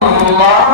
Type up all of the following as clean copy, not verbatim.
صلى الله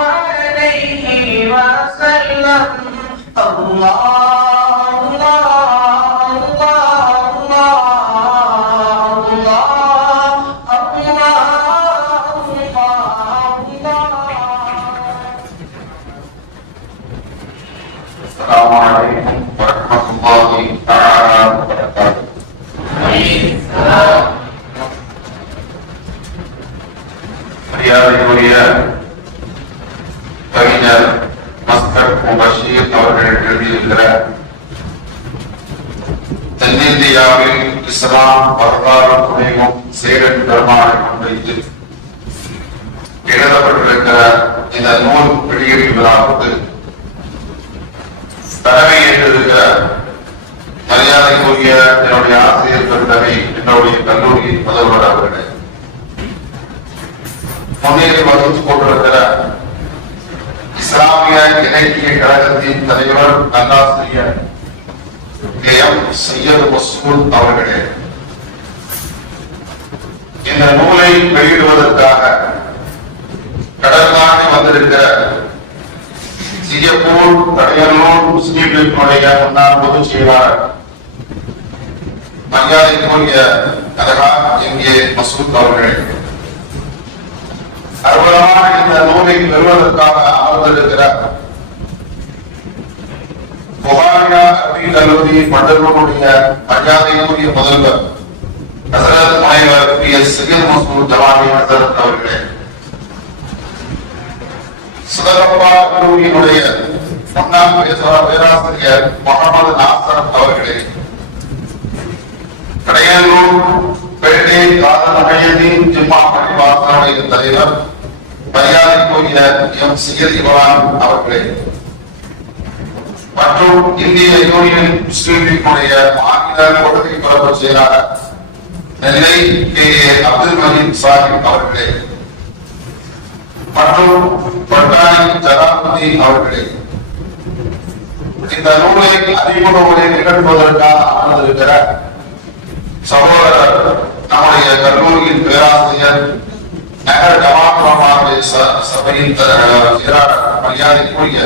عليه மரியாதைக்குரிய கவிஞர் மஸ்கட் பஷீர் அவர்கள் எழுதியிருக்கிற தென்னிந்தியாவில் இஸ்லாம் வரலாறு துணைவும் சேரன் பெருமாளை முன்வைத்து எழுதப்பட்டிருக்கிற இந்த நூல் வெளியீட்டு விழாவுக்கு தலைமை ஏற்றிருக்கிற மரியாதைக்குரிய என்னுடைய ஆசிரியர் பெருந்தகை என்னுடைய கல்லூரி முதல்வர் அவர்களே, முன்னிலை வகுத்துக் கொண்டிருக்கிற இஸ்லாமிய இலக்கிய கழகத்தின் தலைவர் நல்லாசிரியர் சையது மசூத் அவர்களே, இந்த நூலை வெளியிடுவதற்காக கடல் தாண்டி வந்திருக்கிற சிங்கப்பூர் கடையனூர் முஸ்லீம் லீக்கினுடைய முன்னாள் பொதுச் செயலாளர் மரியாதைக்குரிய எங்கே மசூத் அவர்களே, அற்புதமான இந்த நூலை பெறுவதற்காக அமர்ந்திருக்கிற புகாரியா கல்வி கல்லூரி மண்டலமுடைய மரியாதைக்குரிய முதல்வர் ஹசரத் முனைவர் பி.எஸ். சையத் மசூத் ஜவானி ஹசரத் அவர்களே, சுதரப்பா கல்லூரியினுடைய முன்னாள் பேராசிரியர் முகமது நாசர் அவர்களே, கடையனூர் பேட்டை காதல் ஜும்மா பள்ளிவாசலுடைய தலைவர் மரியாதைக்குரிய சையத் இப்ராஹிம் அவர்களே, மற்றும் இந்திய யூனியன் முஸ்லீம் லீக்கினுடைய மாநில கொள்கை பரப்பு செயலாளர் நெல்லை கே.ஏ. அப்துல் மஜீத் சாஹிப் அவர்களே, மற்றும் பட்டாணி ஜலாலுதீன் அவர்களே, இந்த நூலை அறிமுக உரை நிகழ்த்துவதற்காக அமர்ந்திருக்கிற சகோதரர் நம்முடைய கல்லூரியின் பேராசிரியர் நகர ஜமாத் சபையின் செயலாளர் மரியாதைக்குரிய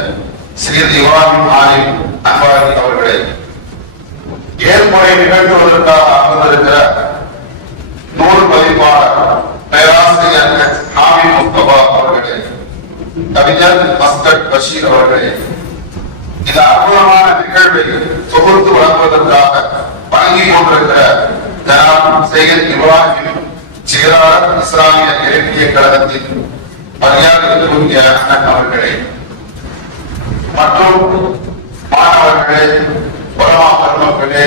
சையத் இப்ராஹிம் ஆலிம் அன்வாரி அவர்களே, ஏற்புரை நிகழ்த்துவதற்காக அமர்ந்திருக்கிற நூல் பதிப்பாளர் பேராசிரியர் ஹாமி முஸ்தபா அவர்களே, கவிஞர் மஸ்கட் பஷீர் அவர்களே, இந்த அற்புதமான நிகழ்வை தொகுத்து வழங்குவதற்காக வழங்கிக் கொண்டிருக்கிற ஜனாப் சையத் இப்ராஹிம் செயலாளர் இஸ்லாமிய இலக்கிய கழகத்தின் மரியாதைக்குரிய அண்ணன் அவர்களே, மற்றும் மாணவர்களே, புறமா பெருமக்களே,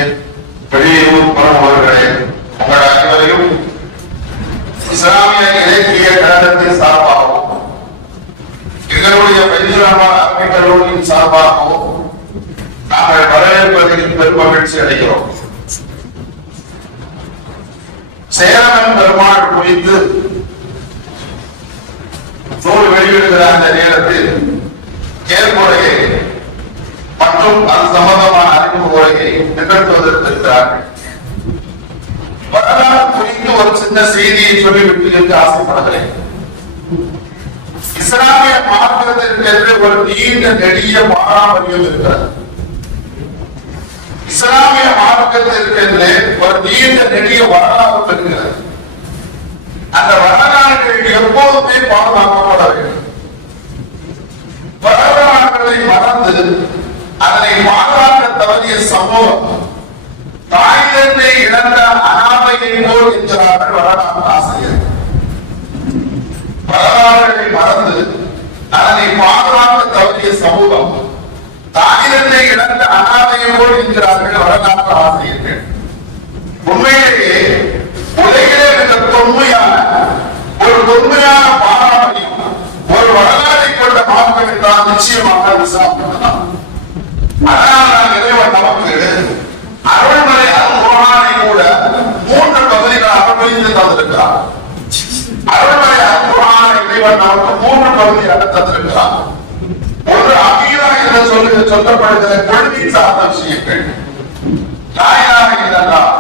வெளியூர் புறமவர்களே, உங்கள் அனைவரையும் இஸ்லாமிய இலக்கிய கழகத்தின் சார்பாகவும் எங்களுடைய பைத்துல் கல்லூரியின் சார்பாகவும் நாங்கள் வரவேற்பதில் பெரும் மகிழ்ச்சி அடைகிறோம். சேரன் பெருமாள் குறித்து நூல் வெளியிடுகிற அந்த நேரத்தில் ஏற்புரையை மற்றும் அது சம்பந்தமான அறிமுக உரையை நிகழ்த்துவதற்கு இருக்கிறார்கள். வரலாறு குறித்து ஒரு சின்ன செய்தியை சொல்லிவிட்டு என்று ஆசைப்படுகிறேன். இஸ்லாமிய மார்க்கத்திற்கு ஒரு நீண்ட நெடிய பாரம்பரியம் இருக்கிறது. இஸ்லாமிய மார்க்கத்திற்கு ஒரு நீண்ட நெடிய வரலாறு இருக்கிறது. அந்த வரலாறுகள் எப்போதுமே பாதுகாக்கப்பட வேண்டும். வரலாறுகளை மறந்து அதனை பாதுகாக்க தவறிய சமூகம் தாய் தந்தை இழந்த அனாதையை போல் என்கிறார்கள் வரலாற்று ஆசிரியர். வரலாறுகளை மறந்து அதனை பாதுகாக்க தவறிய சமூகம் தாய் தந்தை இழந்த அனாதையை போல் என்கிறார்கள் வரலாற்று ஆசிரியர்கள். உண்மையிலேயே உலகிலே மிக தொன்மையான பாரம்பரியம் ஒரு வரலாற்றை கொண்ட மார்க்கம் என்றால் நிச்சயமாக இஸ்லாம். அதனால் நான் இறைவன் நமக்கு அருள்மறை அருள்குர்ஆனை கூட 3 பகுதிகள் அருள்மொழிந்து தந்திருக்கிறார். அருள்மறை அருள்குர்ஆனை இறைவன் நமக்கு 3 பகுதியாக தந்திருக்கிறார். ஒன்று அகீதா என்று சொல்லப்படுகிற கொள்கை சார்ந்த விஷயங்கள். லா இலாஹ இல்லல்லாஹ்,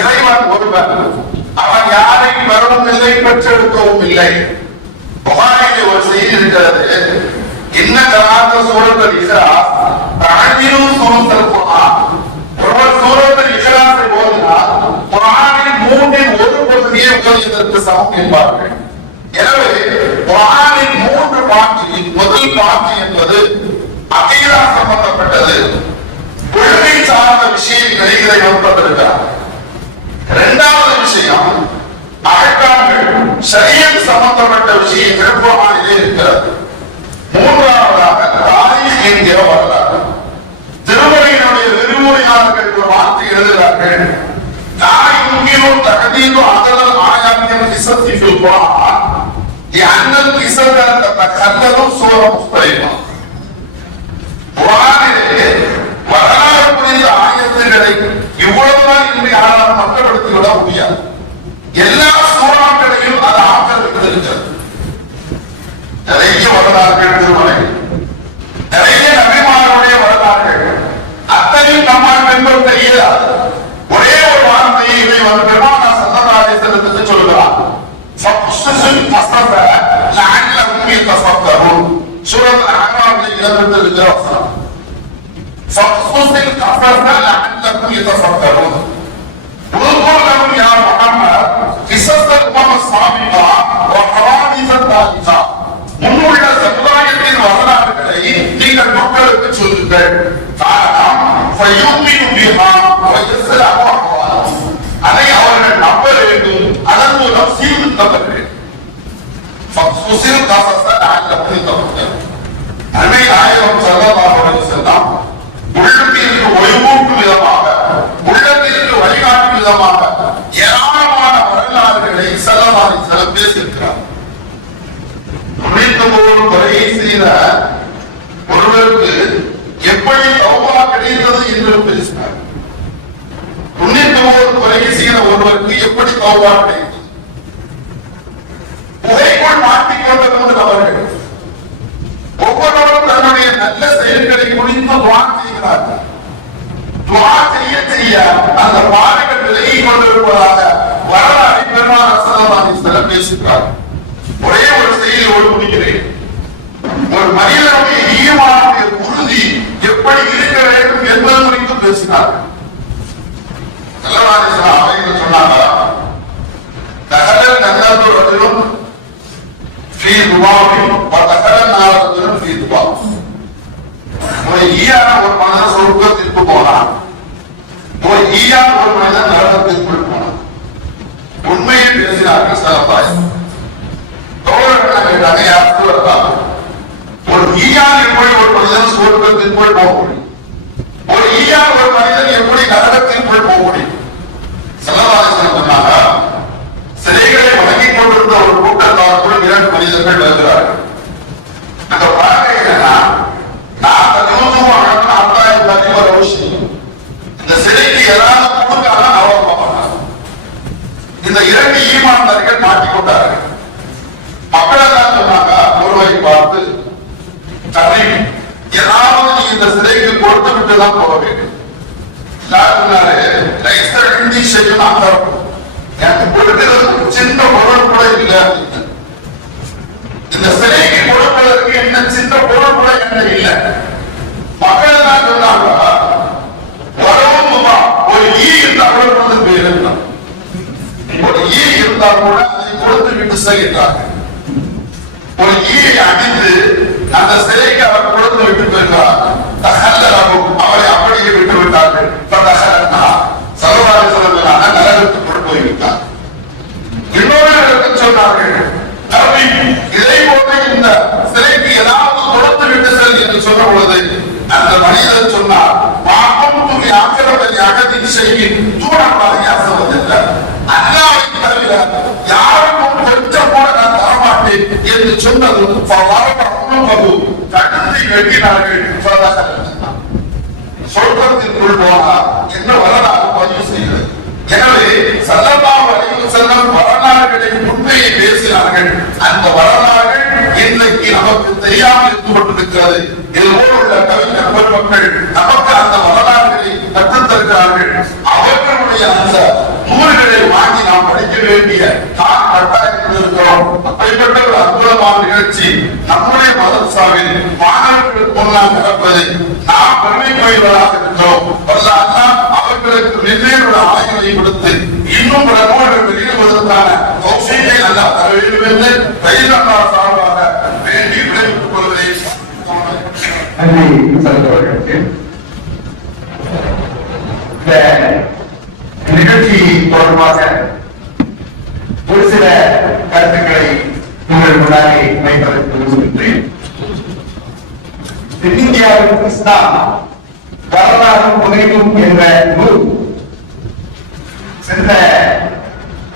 இறைவன் ஒருவன், அவன் யாரை பெறவும் இல்லை, பெற்றெடுக்கவும் இல்லை. புகாரிலே ஒரு செய்தி இருக்கிறது, இன்ன கலாத்த சூழல் இஸ்ரா தஅஜிலு ஒருவர் சூரத்தில் இஹ்லாஸை ஓதினார் குர்ஆனின் மூன்றில் ஒரு பகுதியை ஓதியதற்கு சமம் என்பார்கள். எனவே குர்ஆனின் 3 பாகங்களில் முதல் பாகம் என்பது அகீதா சம்பந்தப்பட்டது, கொள்கை சார்ந்த விஷயங்களை இதை வகுத்திருக்கிறார். இரண்டாவது விஷயம் அஹ்காம்கள், ஷரியத் சம்பந்தப்பட்ட விஷயங்கள் குர்ஆனிலே இருக்கிறது. மூன்றாவதாக தாரீக் என்கிற வரலாறு. திருமறையினுடைய விரிவுரையாளர்கள் ஒரு வார்த்தை எழுதுகிறார்கள், நான் இங்கிலும் தகதீது அதல் ஆயாத்தின் கிஸத்தி ஃபில் குர்ஆன் லிஅன்னல் கிஸத ததகல்லது சூர முஸ்தலிமா. குர்ஆனிலே வரலாறு புரிந்த ஆயத்துகளை இவ்வளவுதான் இன்று யாராலும் மக்களுக்கு விட முடியாது. எல்லா சூறாக்களையும் அது ஆக்கிரமித்திருக்கிறது. நிறைய வரலாறுகள் திருமலை, நிறைய நபிமார்களுடைய வரலாறுகள், அத்தனையும் நம்மால் பின்பற்ற இயலாது. ஒரே ஒரு வார்த்தையை இதை வந்து பெருமானார் ஸல்லல்லாஹு அலைஹி வஸல்லம் சொல்கிறார், ஃபக்ஸுல் கஸஸ லஅல்லஹும் யதஃபக்கரூன். சூரத் அஹ்காமில் இடம்பெற்றிருக்கிற வசனம், ஃபக்ஸுல் கஸஸ லஅல்லஹும் யதஃபக்கரூன். உذكر لهم يا محمد قصص الأمم السابقة وحوادث التاريخ. முன்னுள்ள சமுதாயத்தின் வரலாறுகளை நீங்கள் மக்களுக்கு சொல்லுங்கள். அதை அவர்கள் நம்ப வேண்டும், அதன் மூலம் சீர்திருத்த வேண்டும். அன்னை நாயகம் ஸல்லல்லாஹு அலைஹி வஸல்லம் உள்ளத்திற்கு ஒளிவூட்டும் விதமாக, உள்ளத்திற்கு வழிகாட்டும் விதமாக ஏராளமான வரலாறுகளை ஸல்லல்லாஹு அலைஹி வஸல்லம் பேசியிருக்கிறார். கொலையை செய்த ஒருவருக்கு எப்படி தௌபா கிடைத்தது என்று பேசினார். 91 கொலையை செய்த ஒருவருக்கு எப்படி தௌபா கிடைத்தது? புகைக்குள் மாட்டிக்கொண்ட நபர்கள் ஒவ்வொருவரும் தன்னுடைய நல்ல செயல்களை குறித்து துஆ செய்கிறார்கள். துஆ செய்ய செய்ய அந்த பாறைகள் விலகி கொண்டிருப்பதாக வரலாறு பெருமானார் ஸல்லல்லாஹு அலைஹி வஸல்லம் பேசுகிறார். ஒரே ஒரு செய்தியோடு முடிக்கிறேன். ஒரு மனிதனுடைய ஈமானுடைய உறுதி எப்படி இருக்க வேண்டும் என்பது குறித்து பேசினார்கள். ஸல்லல்லாஹு அலைஹி வஸல்லம் அவர்கள் சொன்னாங்க, தஹலல் ஜன்னத்து ரஜுலுன் ஃபீ துபாபின் வ தஹலல் நார் ரஜுலுன் ஃபீ துபாப். ஒரு ஈயான ஒரு மனிதன் சொர்க்கத்திற்கு போனான், ஒரு ஈயான ஒரு மனிதன் நரகத்திற்கு போனான். உண்மையை பேசினார்கள் ஸல்லல்லாஹு அலைஹி வஸல்லம். தோழர்கள் கேட்டாங்க, யார் சொல்றா? ஒரு ஈயான் எப்படி ஒரு மனிதன் சொர்க்கத்தின் போய் போக முடியும்? ஒரு ஈயான் ஒரு மனிதன் எப்படி நரகத்தின் போய் போக முடியும்? ஸல்லல்லாஹு அலைஹி வஸல்லம் சொன்னாங்க, சிலைகளை வணங்கிக் கொண்டிருந்த ஒரு கூட்டத்தாருக்குள் 2 மனிதர்கள் வருகிறார்கள். அந்த பழக்கை என்னன்னா, இந்த சிலைக்கு ஏதாவது கொடுக்காம இந்த 2 ஈமான்தாரிகள் மாட்டிக்கொண்டார்கள். மக்கள் தான் சொன்னாங்க, ஒருவரை பார்த்து, ஏதாவது நீ இந்த சிலைக்கு கொடுத்து விட்டுதான் போக வேண்டும். எனக்கு கொடுக்கிறது சின்ன பொருள் கூட இல்லை. இந்த சிலைக்கு கொடுப்பதற்கு என்ன சின்ன பொருள் கூட என்ன இல்லை. மக்கள் தான் சொன்னாங்க, ஒரு ஈ இருந்தால் கூட பேருந்தான், ஒரு ஈ இருந்தால் கூட அதை கொடுத்து விட்டு செல்கிறார்கள். ஒரு ஈயை அடித்து அந்த சிலைக்கு அவர் கொடுத்து விட்டு போயிருக்கிறார். அவரை அப்படியே விட்டு விட்டார்கள். நரகத்துக்குள் போய்விட்டார். இன்னொரு சொன்னார்கள், இதை போட்டு இந்த சிலைக்கு ஏதாவது கொடுத்து விட்டு செல் என்று சொன்ன பொழுது அந்த மனிதன் சொன்னார், அகதிக்கு செய்யும் தூரமாக அசவதில்லை, அல்லாவை தவிர யாருக்கும் கொஞ்சம் கூட நான் தரமாட்டேன் என்று சொன்னது கடுத்தை வெட்டினார்கள். சொர்க்கத்திற்குள் போனார் என்ன வரலாறு பதிவு செய்கிறது. எனவே ஸல்லல்லாஹு அலைஹி வஸல்லம் வரலாறுகளை உண்மையை பேசினார்கள். அந்த வரலாறு இன்னைக்கு நமக்கு தெரியாமல் இருந்து கொண்டிருக்கிறது. இதோடு உள்ள கவிஞர் பெருமக்கள் நமக்கு அந்த வரலாறுகளை கற்றுத் தருகிறார்கள். அவர்களுடைய அந்த நூல்களை வாங்கி நாம் படிக்க வேண்டிய கட்டாயத்தில் இருக்கிறோம். அப்படிப்பட்ட ஒரு அற்புதமான நிகழ்ச்சி நம்முடைய மதரசாவில் மாணவர்களுக்கு முன்னால் நடப்பது நாம் பெருமை கொள்வதாக இன்னும் பல நூல்கள் வெளியிடுவதற்கான தௌஃபீகை அல்லாஹ் தர வேண்டும் என்று ரயில்வே சார்பாக வேண்டி விளைவித்துக் கொள்வதை இந்த நிகழ்ச்சி தொடர்பாக ஒரு சில கருத்துக்களை உங்கள் முன்னாடி வைப்பதற்கு விரும்புகின்றேன். தென்னிந்தியாவின் இஸ்லாம் வரலாறும் புனைவும் என்ற நூல் சென்ற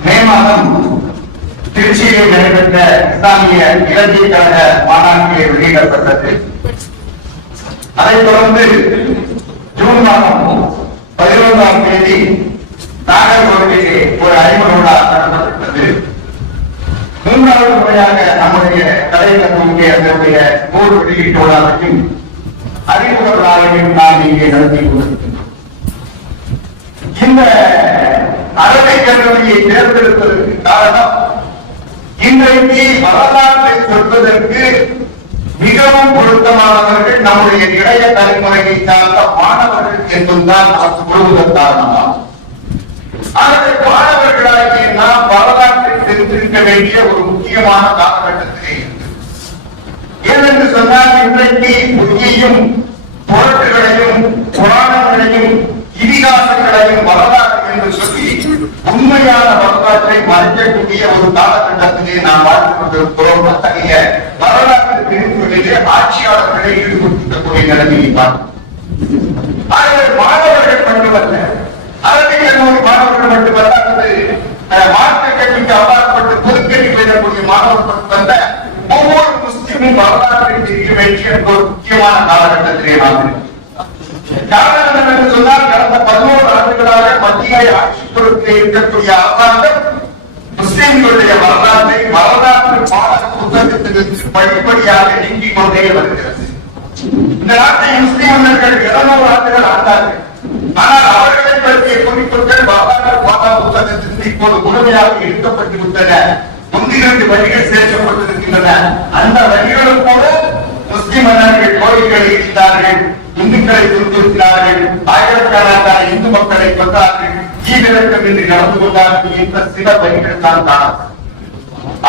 மே மாதம் திருச்சியில் நடைபெற்ற இஸ்லாமிய இலக்கிய கழக மாநாட்டிலே வெளியிடப்பட்டது. அதைத் தொடர்ந்து ஜூன் மாதம் 11ஆம் தேதி நாகர்கோவிலிலே ஒரு அறிமுக விழா நடத்தப்பட்டது. 3வது முறையாக நம்முடைய கலைஞர்களுடைய அதனுடைய நூறு வெளியீட்டு விழாவையும் அறிமுக விழாவையும் நாம் இங்கே நடத்தி கொண்டிருக்கின்றோம். இந்த அரபிக் கல்லூரியை தேர்ந்தெடுப்பதற்கு காரணம் இன்றைக்கு வரலாற்றை சொல்வதற்கு மிகவும் பொருத்தமானவர்கள் நம்முடைய இளைய தலைமுறையை சார்ந்த மாணவர்கள் என்பதுதான் நமக்கு முழுவதும் காரணமாகும். ஆகவே மாணவர்களாகிய நாம் வரலாற்றை தெரிந்திருக்க வேண்டிய ஒரு முக்கியமான காலகட்டத்திலே ஏனென்று சொன்னால் இன்றைக்கு பொய்யையும் பொருட்களையும் புராணங்களையும் இதிகாசங்களையும் வரலாறு என்று சொல்லி உண்மையான வரலாற்றை மறைக்கக்கூடிய ஒரு காலகட்டத்திலே நாம் வாழ்ந்து கொண்டிருக்கிறோம். அத்தகைய வரலாற்று தெரிந்துகளிலே ஆட்சியாளர்களை ஈடுபடுத்தக்கூடிய நிலைமையை பார்க்கிறோம். ஆகவே மாணவர்கள் மட்டுமல்ல, அரபிக் கல்லூரி மாணவர்கள் மட்டுமல்ல, மார்க்க கல்விக்கு அப்பாற்பட்டு பொதுக்கல்வி பெறக்கூடிய மாணவர்கள் மட்டுமல்ல, ஒவ்வொரு முஸ்லிமும் வரலாற்றை தெரிய வேண்டிய ஒரு முக்கியமான காலகட்டத்திலே நாம் இருக்கிறோம். காரணம் என்னவென்று சொன்னால் கடந்த 11 ஆண்டுகளாக மத்திய ஆட்சி பொறுப்பில் இருக்கக்கூடிய அரசாங்கம் முஸ்லிம்களுடைய வரலாற்றை வரலாற்று பாட புத்தகத்திலிருந்து படிப்படியாக நீக்கிக் கொண்டே வருகிறது. இந்த நாட்டை முஸ்லிம் மன்னர்கள் 200 ஆண்டுகள் ஆண்டார்கள். ஆனால் அவர்களை பற்றிய குறிப்புகள் வரலாற்று பாட புத்தகத்திலிருந்து இப்போது முழுமையாக எடுக்கப்பட்டு விட்டன. 1-2 வரிகள் சேர்க்கப்பட்டிருக்கின்றன. அந்த வரிகளும் கூட முஸ்லிம் மன்னர்கள் கோயில்களை இடித்தார்கள், இந்துக்களை துன்புறுத்தினார்கள், ஆயிரக்கணக்கான இந்து மக்களை கொண்டார்கள், ஈவிரக்கம் என்று நடந்து கொண்டார்கள் என்ற சில வரிகள் தான் காணப்படும்.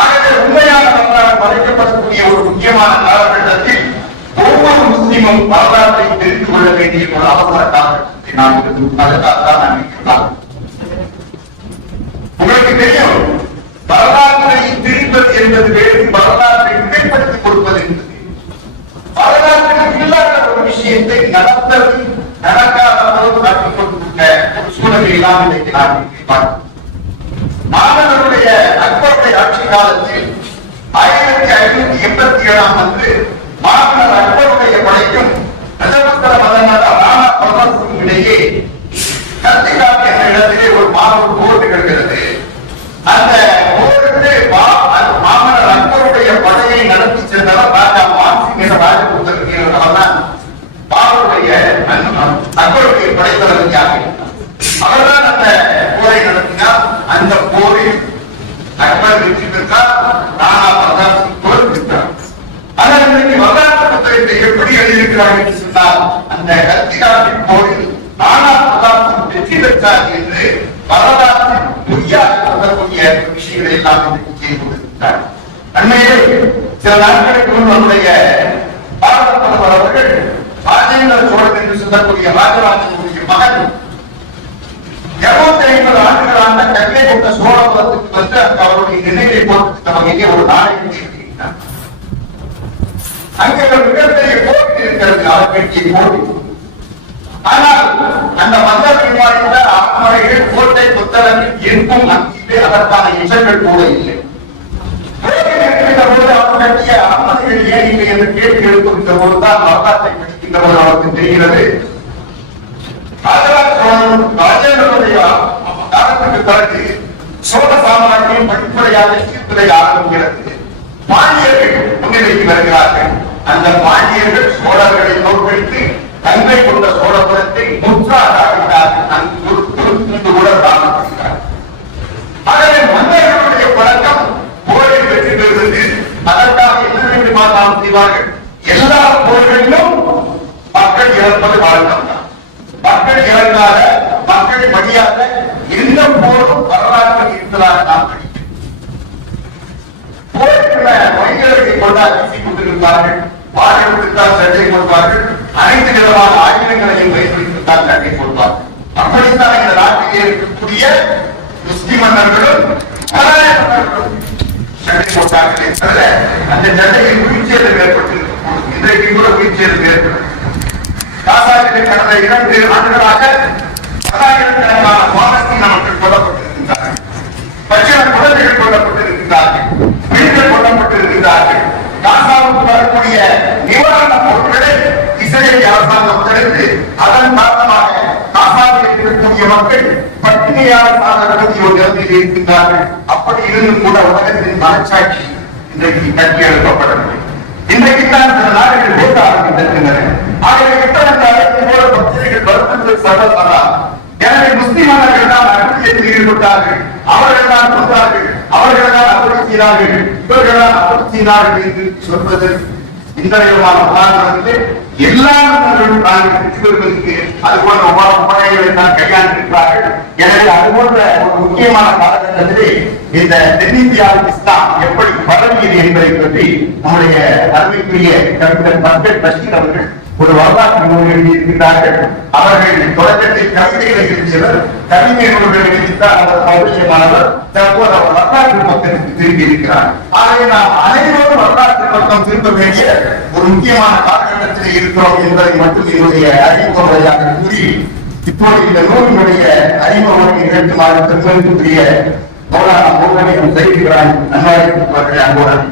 ஆகவே உண்மையான வரலாறு மறைக்கப்படக்கூடிய ஒரு முக்கியமான காலகட்டத்தில் ஒவ்வொரு முஸ்லிமும் வரலாற்றை தெரிந்து கொள்ள வேண்டிய ஒரு அவசர காலகட்டத்தை நாம் அதற்காக நினைக்கிறோம். உங்களுக்கு தெரியும், வரலாற்றை திருப்பது என்பது வேறு, வரலாற்றை மிகைப்படுத்திக் கொடுப்பது என்பது வரலாற்றில் இல்லாத ஒரு விஷயத்தை நடத்தது நடக்காத அளவு காட்டிக் கொண்டிருக்க ஒரு சூழலை எல்லாம் இன்றைக்கு நாம் பார்க்கிறோம். மாணவருடைய அக்பருடைய ஆட்சி காலத்தில் 1587ஆம் ஆண்டு மாணவர் அக்பருடைய படைக்கும் நஜபுத்திர மதனான ராணா பிரதாப்புக்கும் இடையே கத்திகாட் என்ற இடத்திலே ஒரு மாணவர் போர் நிகழ்கிறது. அந்த போருக்கு மாமன்னர் அக்பருடைய படையை நடத்தி சென்றவர் ராஜா மான்சிங் என்ற ராஜபுத்திரருக்கு பாபருடைய அக்பருடைய படைத்தளபதியாக அவர்தான் அந்த போரை நடத்தினார். அந்த போரில் அக்பர் வெற்றி பெற்றார், ராணா பிரதாப் சிங் தோற்று. ஆனால் இன்றைக்கு வரலாற்று புத்தகத்தை எப்படி எழுதியிருக்கிறார்கள் என்று சொன்னால், அந்த கத்திகாட்டின் போரில் ராணா பிரதாப் சிங் வெற்றி பெற்றார் என்று வரலாற்றில் பொய்யாக சொல்லக்கூடிய விஷயங்களை எல்லாம் இன்றைக்கு செய்து கொண்டிருக்கிறார். அண்மையிலே சில நாட்களுக்கு முன் நம்முடைய பாரத பிரதமர் அவர்கள் ராஜேந்திர சோழன் என்று சொல்லக்கூடிய ராஜராஜனுடைய மகன் 250 ஆண்டுகள் ஆண்ட கல்லை கொண்ட சோழபுரத்துக்கு வந்து அங்கு அவருடைய நினைவை போட்டு வகையிலே ஒரு நாணயம் செய்திருக்கிறார். அங்கே ஒரு மிகப்பெரிய போட்டி இருக்கிறது, அவர்களுக்கு போட்டி. ஆனால் அந்த மன்னர்கள் வாழ்ந்த அரண்மனைகள், கோட்டை புத்தகங்கள் எங்கும் அங்கே அதற்கான எச்சங்கள் கூட இல்லை. போது அவர் கட்டிய அரண்மனைகள் ஏன் இல்லை என்று கேள்வி எழுப்புகின்ற போதுதான் வரலாற்றை படிக்கின்ற போது அவருக்கு தெரிகிறது. ராஜேந்திரனுடைய காலத்துக்கு பிறகு சோழ சாம்ராஜ்யம் படிப்படியாக சீர்திருத்த ஆரம்பிக்கிறது. பாண்டியர்கள் முன்னிலைக்கு வருகிறார்கள். அந்த பாண்டியர்கள் சோழர்களை தோற்கடித்து தங்கை கொண்ட சோழபுரத்தை முற்றாக கூட காணப்படுகிறார். ஆகவே மன்னர்களுடைய பழக்கம் போரில் வெற்றி பெறுவது. அதற்காக என்ன வேண்டுமானால் செய்வார்கள். எல்லா போர்களிலும் மக்கள் இறப்பது வழக்கம் தான். மக்கள் இறந்தாத, மக்கள் மடியாத எந்த போரும் வரலாற்று போட்டால் வீசிக் கொண்டிருப்பார்கள், வாழை கொடுத்தால் சட்டை கொடுப்பார்கள், அனைத்து விதமான ஆயுதங்களையும் வைத்திருந்தால் சட்டை கொடுப்பார்கள். அப்படித்தான் இந்த நாட்டிலே இருக்கக்கூடிய முஸ்லிம் மன்னர்களும் சட்டை போட்டார்களே தவிர அந்த சட்டையில் உயிர்ச்சேதம் ஏற்பட்டிருக்கும். இன்றைக்கு கூட உயிர்ச்சேதம் ஏற்படும். காசாவிலே கடந்த 2 ஆண்டுகளாக பல்லாயிரக்கணக்கான பாலஸ்தீன மக்கள் கொல்லப்பட்டிருக்கின்றார்கள், பச்சிள குழந்தைகள் கொல்லப்பட்டிருக்கிறார்கள், பெண்கள் கொல்லப்பட்டிருக்கிறார்கள். காசாவுக்கு வரக்கூடிய நிவாரணப் பொருட்களை இஸ்ரேல் அரசாங்கம் தடுத்து அதன் காரணமாக காசாவில் இருக்கக்கூடிய மக்கள் பட்டினியால் சாதகத்தில் ஒரு இடத்தில் இருக்கின்றார்கள். அப்படி இருந்தும் கூட உலகத்தின் மனச்சாட்சி இன்றைக்கு கட்டி எழுப்பப்படவில்லை. இன்றைக்கு தான் சில நாடுகள் பேச ஆரம்பித்திருக்கின்றன. ஆகவே எத்தனை போல பத்திரிகைகள் வருத்தங்கள் சர்வதா. எனவே முஸ்லிமானர்கள் தான் அற்புதத்தில் ஈடுபட்டார்கள், அவர்கள் தான் கொண்டார்கள், அவர்கள் தான் அப்படி செய்தார்கள், இவர்கள் தான் அப்படி செய்தார்கள் என்று சொல்வது இந்த விதமான உதாரணத்திலே எல்லா மன்னர்களும் நாங்கள் வெற்றி பெறுவதற்கு அதுபோன்ற உபாயங்களை தான் கையாண்டிருக்கிறார்கள். எனவே அதுபோன்ற ஒரு முக்கியமான காலகட்டத்திலே இந்த தென்னிந்தியாவில் இஸ்லாம் எப்படி பரவியது என்பதை பற்றி நம்முடைய அருமைக்குரிய கவிஞர் மக்கள் பஷீர் அவர்கள் ஒரு வரலாற்று நூல் எழுதியிருக்கிறார்கள். அவர்கள் தொடக்கத்தில் கவிதைகளை எழுதியவர், கவிதை நூல்களை எழுதித்தார் அவர் பௌரியமானவர். தற்போது அவர் வரலாற்று பக்கத்துக்கு திரும்பி இருக்கிறார். ஆகவே நாம் அனைவரும் வரலாற்று பக்கம் திரும்ப வேண்டிய ஒரு முக்கியமான காலகட்டத்தில் இருக்கிறோம் என்பதை மட்டும் என்னுடைய அறிமுகமுறையாக கூறி, இப்போது இந்த நூலினுடைய அறிமுகம் நிகழ்த்துமாறு திருமணத்துக்குரிய மௌலானா மோகனியம் செய்திருக்கிறார். நன்றாக அன்புடன்